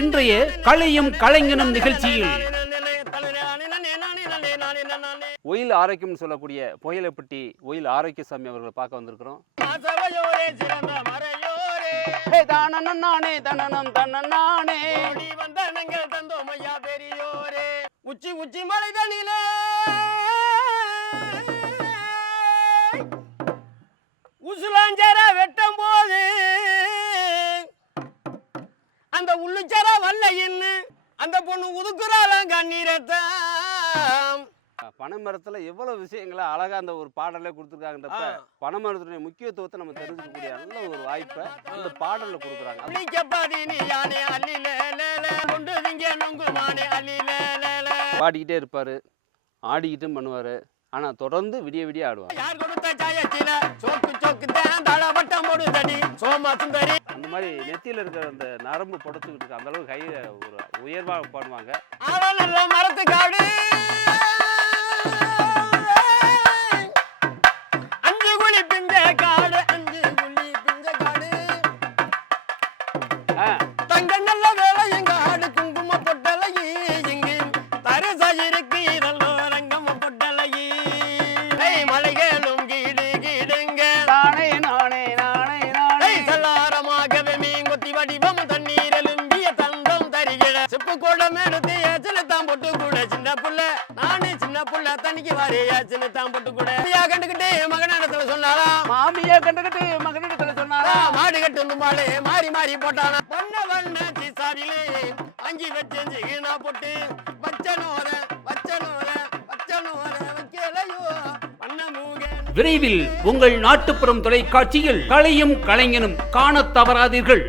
இன்றைய கலையும் கலைஞனும் நிகழ்ச்சியில். ஒயில் ஆரோக்கியம்னு சொல்லக்கூடிய புயலைப்பட்டி ஒயில் ஆரோக்கியசாமி அவர்களை பார்க்க வந்திருக்கிறோம். மாசவையோரே சிறந்த மறையோரே ஹே அந்த உள்ளுச்சர வல்லையின்னு அந்த பொண்ணு உதுக்குறாளாம் கண்ணீரத்தான் பனைமரத்துல எவ்வளவு விஷயங்களை அழகா அந்த ஒரு பாடலே கொடுத்துருக்காங்கன்றப்ப. பனைமரத்துடைய முக்கியத்துவத்தை நம்ம தெரிஞ்சுக்கக்கூடிய நல்ல ஒரு வாய்ப்பை அந்த பாடல்ல கொடுக்குறாங்க. பாடிக்கிட்டே இருப்பாரு ஆடிக்கிட்டும் பண்ணுவாரு ஆனா தொடர்ந்து விடிய விடிய ஆடுவாங்க யார் கொடுத்த சாயச்சில சோக்கு சோக்கு தான் தள வட்டம் போடு தடி சோமா சுந்தரி. அந்த மாதிரி நெத்தியில இருக்கிற அந்த நரம்பு புடச்சுக்கிட்டு இருக்கு அந்த அளவுக்கு கையில ஒரு உயர்வா பாடுவாங்க ஆள நல்ல மரத்து காடு அஞ்சு குழி பிஞ்ச காடு அஞ்சு குழி பிஞ்ச காடு. ஆ, தங்க நல்ல சிப்பு கூடம் எடுத்து ஏச்சலத்தான் போட்டு கூட சின்ன புள்ள. நானே சின்ன புள்ள தண்ணிக்கு வாரி ஏச்சலத்தான் போட்டு கூட. ஐயா கண்டுக்கிட்டு மகனிடத்துல சொன்னாரா? மாமியா கண்டுகிட்டு மகனிடத்துல சொன்னாரா? மாடு கட்டு தும்பாலே மாறி மாறி போட்டானா. பண்ண வண்ண சீசாவிலே அங்கி வச்சு ஈனா போட்டு வச்சனோர வச்சனோர வச்சனோர வைக்கலையோ பண்ண விரைவில் உங்கள் நாட்டுப்புறம் தொலைக்காட்சியில் கலையும் கலைஞனும் காணத் தவறாதீர்கள்.